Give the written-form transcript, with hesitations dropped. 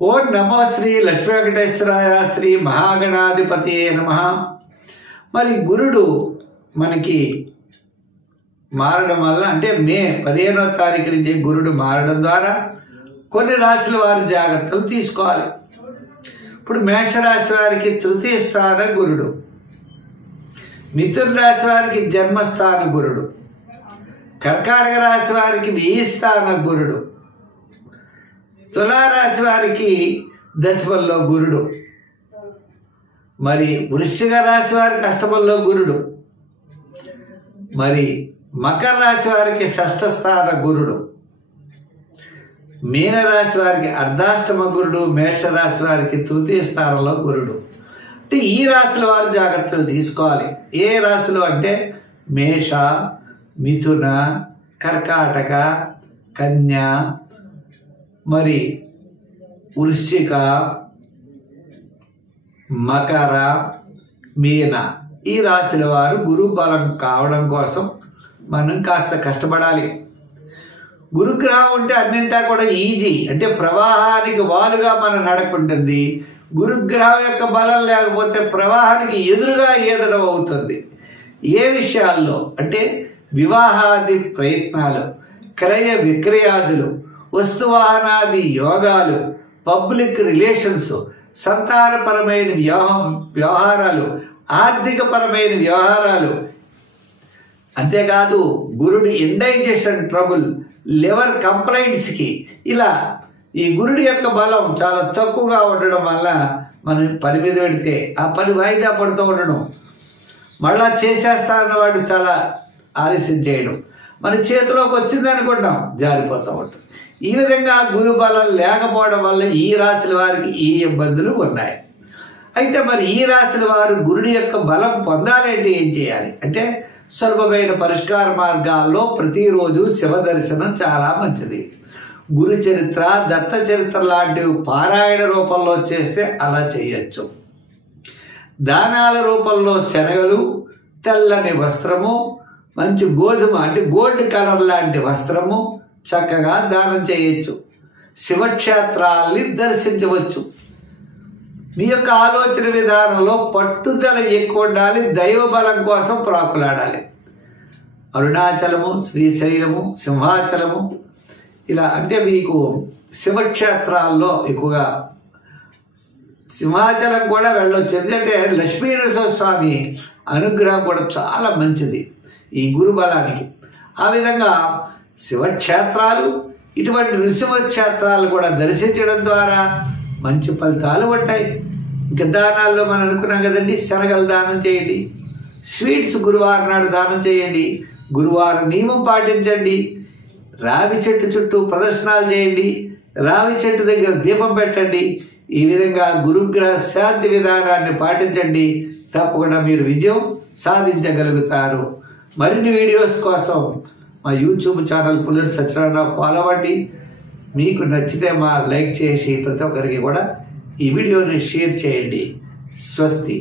ఓం నమో శ్రీ లక్ష్మీ వెంకటేశ్వరాయ శ్రీ మహాగణాధిపతి నమః. మరి గురుడు మనకి మారడం వల్ల అంటే మే 15వ తారీఖు నుంచి గురుడు మారడం ద్వారా కొన్ని రాశుల వారి జాగ్రత్తలు తీసుకోవాలి. ఇప్పుడు మేషరాశి వారికి తృతీయ స్థాన గురుడు, మిథున రాశి వారికి జన్మస్థాన గురుడు, కర్కాటక రాశి వారికి 1000 స్థాన గురుడు, తులారాశి వారికి దశమంలో గురుడు, మరి వృశ్చిక రాశి వారికి అష్టమంలో గురుడు, మరి మకర రాశి వారికి 6వ స్థాన గురుడు, మీనరాశి వారికి అర్ధాష్టమ గురుడు, మేషరాశి వారికి తృతీయ స్థానంలో గురుడు. అంటే ఈ రాశుల వారు జాగ్రత్తలు తీసుకోవాలి. ఏ రాశులు అంటే మేష, మిథున, కర్కాటక, కన్య, మరి వృశ్చిక, మకర, మీన ఈ రాశుల వారు గురు బలం కావడం కోసం మనం కాస్త కష్టపడాలి. గురుగ్రహం ఉంటే అన్నింటా కూడా ఈజీ, అంటే ప్రవాహానికి వాలుగా మన నడకుంటుంది. గురుగ్రహం యొక్క బలం లేకపోతే ప్రవాహానికి ఎదురుగా ఈదడం అవుతుంది. ఏ విషయాల్లో అంటే వివాహాది ప్రయత్నాలు, క్రయ విక్రయాదులు, వస్తువాహనాది యోగాలు, పబ్లిక్ రిలేషన్స్, సంతానపరమైన వ్యవహారాలు, ఆర్థికపరమైన వ్యవహారాలు, అంతేకాదు గురుడి ఇండైజెషన్ ట్రబుల్, లివర్ కంప్లైంట్స్కి ఇలా ఈ గురుడి యొక్క బలం చాలా తక్కువగా ఉండడం వల్ల మనం పని మీద పెడితే ఆ పని వాయిదా పడుతూ ఉండడం, మళ్ళా చేసేస్తారన్న వాడు తల ఆలస్యం చేయడం, మన చేతిలోకి వచ్చింది అనుకుంటాం జారిపోతూ ఉంటాం. ఈ విధంగా గురు బలం లేకపోవడం వల్ల ఈ రాశుల వారికి ఈ ఇబ్బందులు ఉన్నాయి. అయితే మరి ఈ రాశుల వారు గురుడి యొక్క బలం పొందాలంటే ఏం చేయాలి అంటే సులభమైన పరిష్కార మార్గాల్లో ప్రతిరోజు శివ దర్శనం చాలా మంచిది. గురు చరిత్ర, దత్త చరిత్ర లాంటివి పారాయణ రూపంలో చేస్తే అలా చేయొచ్చు. దానాల రూపంలో శనగలు, తెల్లని వస్త్రము, మంచి గోధుమ అంటే గోల్డ్ కలర్ లాంటి వస్త్రము చక్కగా దానం చేయొచ్చు. శివక్షేత్రాల్ని దర్శించవచ్చు. మీ యొక్క ఆలోచన విధానంలో పట్టుదల ఎక్కువ ఉండాలి. దైవబలం కోసం ప్రాకులాడాలి. అరుణాచలము, శ్రీశైలము, సింహాచలము ఇలా అంటే మీకు శివక్షేత్రాల్లో ఎక్కువగా సింహాచలం కూడా వెళ్ళొచ్చు. ఎందుకంటే లక్ష్మీనరసింహ స్వామి అనుగ్రహం కూడా చాలా మంచిది ఈ గురు బలానికి. ఆ విధంగా శివక్షేత్రాలు, ఇటువంటి నృసింహక్షేత్రాలు కూడా దర్శించడం ద్వారా మంచి ఫలితాలు ఉంటాయి. ఇంకా దానాల్లో మనం అనుకున్నాం కదండి, శనగలు దానం చేయండి, స్వీట్స్ గురువారం నాడు దానం చేయండి, గురువారం నియమం పాటించండి, రావి చెట్టు చుట్టూ ప్రదర్శనలు చేయండి, రావి చెట్టు దగ్గర దీపం పెట్టండి. ఈ విధంగా గురుగ్రహ శాంతి విధానాన్ని పాటించండి. తప్పకుండా మీరు విజయం సాధించగలుగుతారు. మరిన్ని వీడియోస్ కోసం మా YouTube channel Pulleti Satyanarayana follow అవ్వండి. మీకు నచ్చితే మా లైక్ చేసి ప్రతి ఒక్కరికి కూడా ఈ వీడియోని షేర్ చేయండి. స్వస్తి.